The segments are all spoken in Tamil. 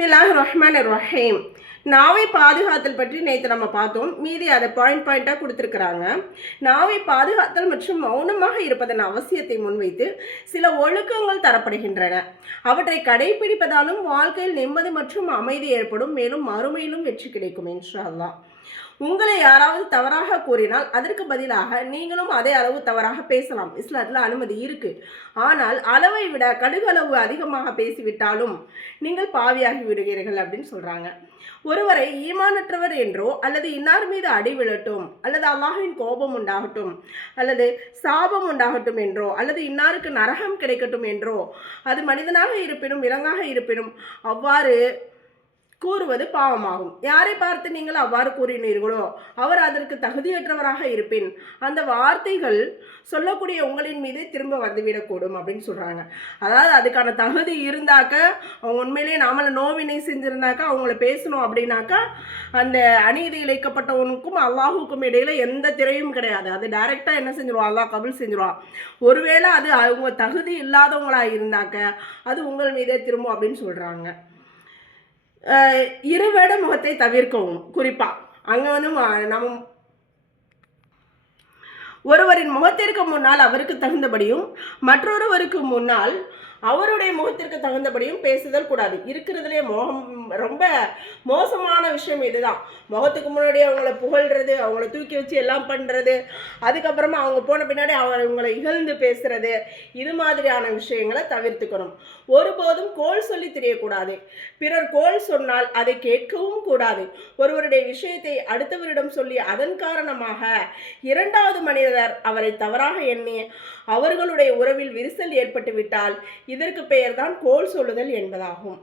பிஸ்மில்லாஹிர் ரஹ்மானிர் ரஹீம். நாவை பாதுகாத்தல் பற்றி நேற்று நம்ம பார்த்தோம். மீதி அதை பாயிண்டாக கொடுத்துருக்குறாங்க. நாவை பாதுகாத்தல் மற்றும் மௌனமாக இருப்பதன் அவசியத்தை முன்வைத்து சில ஒழுக்கங்கள் தரப்படுகின்றன. அவற்றை கடைபிடிப்பதாலும் வாழ்க்கையில் நிம்மதி மற்றும் அமைதி ஏற்படும். மேலும் மறுமையிலும் வெற்றி கிடைக்கும் இன்ஷா அல்லாஹ். உங்களை யாராவது தவறாக கூறினால் அதற்கு பதிலாக நீங்களும் அதே அளவு தவறாக பேசலாம். இஸ்லாத்தில் அனுமதி இருக்கு. ஆனால் அளவை விட கடுகளவு அதிகமாக பேசிவிட்டாலும் நீங்கள் பாவியாகி விடுவீர்கள் அப்படின்னு சொல்றாங்க. ஒருவரை ஈமானற்றவர் என்றோ அல்லது இன்னார் மீது அடி விழட்டும் அல்லது அல்லாஹ்வின் கோபம் உண்டாகட்டும் அல்லது சாபம் உண்டாகட்டும் என்றோ அல்லது இன்னாருக்கு நரகம் கிடைக்கட்டும் என்றோ அது மனிதனாக இருப்பினும் விலங்காக இருப்பினும் அவ்வாறு கூறுவது பாவமாகும். யாரை பார்த்து நீங்கள் அவ்வாறு கூறினீர்களோ அவர் அதற்கு தகுதியற்றவராக இருப்பின் அந்த வார்த்தைகள் சொல்லக்கூடிய உங்களின் மீது திரும்ப வந்துவிடக்கூடும் அப்படின்னு சொல்கிறாங்க. அதாவது அதுக்கான தகுதி இருந்தாக்க அவங்க உண்மையிலேயே நாமளை நோவினை செஞ்சுருந்தாக்கா அவங்கள பேசணும் அப்படின்னாக்கா அந்த அநீதி இழைக்கப்பட்டவனுக்கும் அல்லாஹுக்கும் இடையில எந்த திரையும் கிடையாது. அது டைரெக்டாக என்ன செஞ்சிருவான், அல்லாஹ் கபுல் செஞ்சிருவான். ஒருவேளை அது அவங்க தகுதி இல்லாதவங்களாக இருந்தாக்க அது உங்கள் மீதே திரும்பும் அப்படின்னு சொல்கிறாங்க. இருவேட முகத்தை தவிர்க்கவும். குறிப்பாக அங்கே வந்து நம்ம ஒருவரின் முகத்திற்கு முன்னால் அவருக்கு தகுந்தபடியும் மற்றொருவருக்கு முன்னால் அவருடைய முகத்திற்கு தகுந்தபடியும் பேசுதல் கூடாது. இருக்கிறதுலே ரொம்ப மோசமான விஷயம் இதுதான். முகத்துக்கு முன்னாடி அவங்கள புகழ்றது, அவங்கள தூக்கி வச்சு எல்லாம் பண்ணுறது, அதுக்கப்புறமா அவங்க போன பின்னாடி அவங்களை இகழ்ந்து பேசுறது, இது மாதிரியான விஷயங்களை தவிர்த்துக்கணும். ஒருபோதும் கோல் சொல்லி தெரியக்கூடாது. பிறர் கோல் சொன்னால் அதை கேட்கவும் கூடாது. ஒருவருடைய விஷயத்தை அடுத்தவரிடம் சொல்லி அதன் காரணமாக இரண்டாவது மனிதர் அவரை தவறாக எண்ணி அவர்களுடைய உறவில் விரிசல் ஏற்பட்டு விட்டால் இதற்கு பெயர்தான் கோல் சொல்லுதல் என்பதாகும்.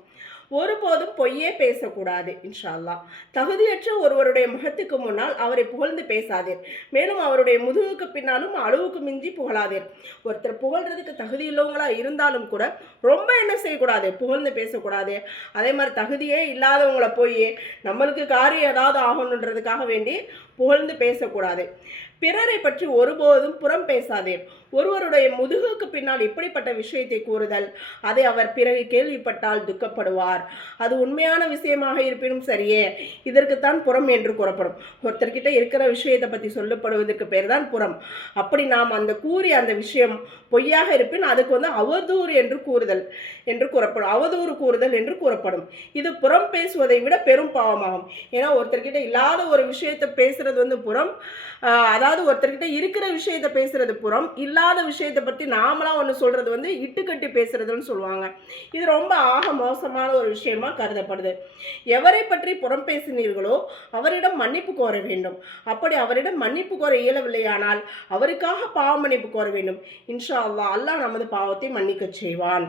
ஒருபோதும் பொய்யே பேசக்கூடாது இன்ஷா அல்லாஹ். தகுதியற்ற ஒருவருடைய முகத்துக்கு முன்னால் அவரை புகழ்ந்து பேசாதீர். மேலும் அவருடைய முதுகுக்கு பின்னாலும் அளவுக்கு மிஞ்சி புகழாதீர். ஒருத்தர் புகழ்றதுக்கு தகுதி உள்ளவங்களா இருந்தாலும் கூட ரொம்ப என்ன செய்யக்கூடாது, புகழ்ந்து பேசக்கூடாது. அதே மாதிரி தகுதியே இல்லாதவங்களை போய் நம்மளுக்கு காரியம் ஏதாவது ஆகணுன்றதுக்காக வேண்டி புகழ்ந்து பேசக்கூடாது. பிறரை பற்றி ஒருபோதும் புறம் பேசாதீர். ஒருவருடைய முதுகுக்கு பின்னால் இப்படிப்பட்ட விஷயத்தை கூறுதல், அதை அவர் பிறகு கேள்விப்பட்டால் துக்கப்படுவார். அது உண்மையான விஷயமாக இருப்பினும் சரியே, இதற்குத்தான் புறம் என்று கூறப்படும். ஒருத்தர்கிட்ட இருக்கிற விஷயத்தை பற்றி சொல்லப்படுவதற்கு பேர் தான் புறம். அப்படி நாம் அந்த கூறிய அந்த விஷயம் பொய்யாக இருப்பின் அதுக்கு வந்து அவதூறு என்று கூறுதல் என்று கூறப்படும். அவதூறு கூறுதல் என்று கூறப்படும். இது புறம் பேசுவதை விட பெரும் பாவமாகும். ஏன்னா ஒருத்தர்கிட்ட இல்லாத ஒரு விஷயத்தை பேசுறது வந்து புறம். அதாவது ஒருத்தர்கிட்ட இருக்கிற விஷயத்தை பேசுறது புறம், இல்லாத விஷயத்தை பற்றி நாமளாம் ஒன்று சொல்றது வந்து இட்டுக்கட்டி பேசுறதுன்னு சொல்லுவாங்க. இது ரொம்ப ஆக மோசமான ஒரு விஷயமா கருதப்படுது. எவரை பற்றி புறம் பேசினீர்களோ அவரிடம் மன்னிப்பு கோர வேண்டும். அப்படி அவரிடம் மன்னிப்பு கோர இயலவில்லையானால் அவருக்காக பாவ மன்னிப்பு கோர வேண்டும். இன்ஷா அல்லாஹ், அல்லாஹ் நமது பாவத்தை மன்னிக்க செய்வான்.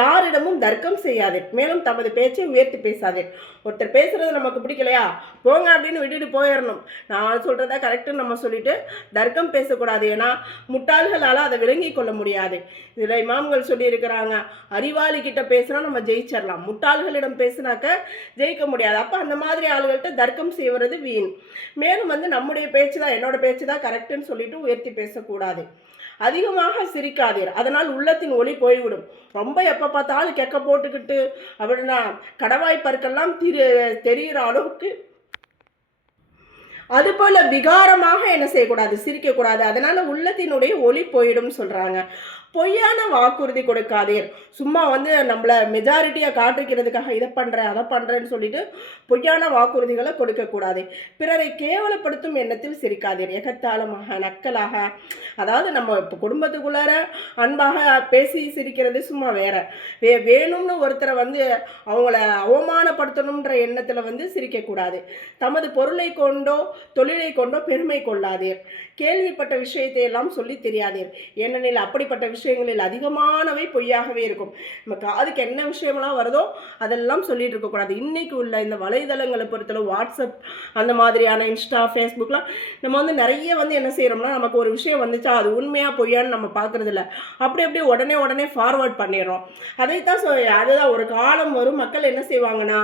யாரிடமும் தர்க்கம் செய்யாதீர். மேலும் தமது பேச்சை உயர்த்தி பேசாதீர். ஒருத்தர் பேசுறது நமக்கு பிடிக்கலையா, போங்க அப்படின்னு விட்டுட்டு போயிடணும். நான் சொல்றதா கரெக்டுன்னு நம்ம சொல்லிட்டு தர்க்கம் பேசக்கூடாது. ஏன்னா முட்டாள்களால் அதை விளங்கி கொள்ள முடியாது. இதில் இமாம்கள் சொல்லியிருக்கிறாங்க, அறிவாளி கிட்ட பேசினா நம்ம ஜெயிச்சிடலாம், முட்டாள்களிடம் பேசினாக்க ஜெயிக்க முடியாது. அப்போ அந்த மாதிரி ஆளுகள்கிட்ட தர்க்கம் செய்வது வீண். மேலும் வந்து நம்முடைய பேச்சு தான், என்னோட பேச்சு தான் கரெக்டுன்னு சொல்லிட்டு உயர்த்தி பேசக்கூடாது. அதிகமாக சிரிக்காதீர், அதனால் உள்ளத்தின் ஒளி போய்விடும். ரொம்ப எப்போ பார்த்தாலும் கெக்க போட்டுக்கிட்டு அப்படின்னா கடவாய் பற்கெல்லாம் தெரிகிற அளவுக்கு அதுபோல் விகாரமாக என்ன செய்யக்கூடாது, சிரிக்கக்கூடாது. அதனால் உள்ளத்தினுடைய ஒளி போயிடும் சொல்கிறாங்க. பொய்யான வாக்குறுதி கொடுக்காதீர். சும்மா வந்து நம்மளை மெஜாரிட்டியாக காட்டிக்கிறதுக்காக இதை பண்ணுறேன் அதை பண்ணுறேன்னு சொல்லிட்டு பொய்யான வாக்குறுதிகளை கொடுக்கக்கூடாது. பிறரை கேவலப்படுத்தும் எண்ணத்தில் சிரிக்காதீர். எகத்தாளமாக நக்கலாக, அதாவது நம்ம இப்போ குடும்பத்துக்குள்ளார அன்பாக பேசி சிரிக்கிறது சும்மா வேற. வேணும்னு ஒருத்தரை வந்து அவங்கள அவமானப்படுத்தணுன்ற எண்ணத்தில் வந்து சிரிக்கக்கூடாது. தமது பொருளை கொண்டோ தொழிலை கொண்டோ பெருமை கொள்ளாதீர். கேள்விப்பட்ட விஷயத்தை எல்லாம் சொல்லி தெரியாதீர். ஏனெனில் அப்படிப்பட்ட விஷயங்களில் அதிகமானவை பொய்யாகவே இருக்கும். நம்ம காதுக்கு என்ன விஷயமெல்லாம் வருதோ அதெல்லாம் சொல்லிட்டு இருக்கக்கூடாது. இன்னைக்கு உள்ள இந்த வலைதளங்களை பொறுத்தளவு வாட்ஸ்அப் அந்த மாதிரியான இன்ஸ்டா ஃபேஸ்புக்லாம் நம்ம வந்து நிறைய வந்து என்ன செய்கிறோம்னா, நமக்கு ஒரு விஷயம் வந்துச்சா அது உண்மையாக பொய்யான்னு நம்ம பார்க்குறது இல்லை. அப்படியே உடனே ஃபார்வர்ட் பண்ணிடுறோம். அதைத்தான் அதுதான் ஒரு காலம் வரும், மக்கள் என்ன செய்வாங்கன்னா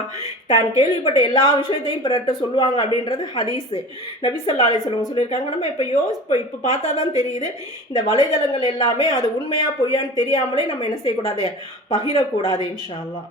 தான் கேள்விப்பட்ட எல்லா விஷயத்தையும் பிறர்கிட்ட சொல்லுவாங்க அப்படின்றது ஹதீஸு. நபி ஸல்லல்லாஹு அலைஹி வஸல்லம் சொல்லியிருக்காங்க. நம்ம இப்போ பார்த்தா தான் தெரியுது இந்த வலைதளங்கள் எல்லாமே அது உண்மையா பொய்யான்னு தெரியாமலே நம்ம என்ன செய்யக்கூடாது, பகிரக்கூடாது இன்ஷா அல்லாஹ்.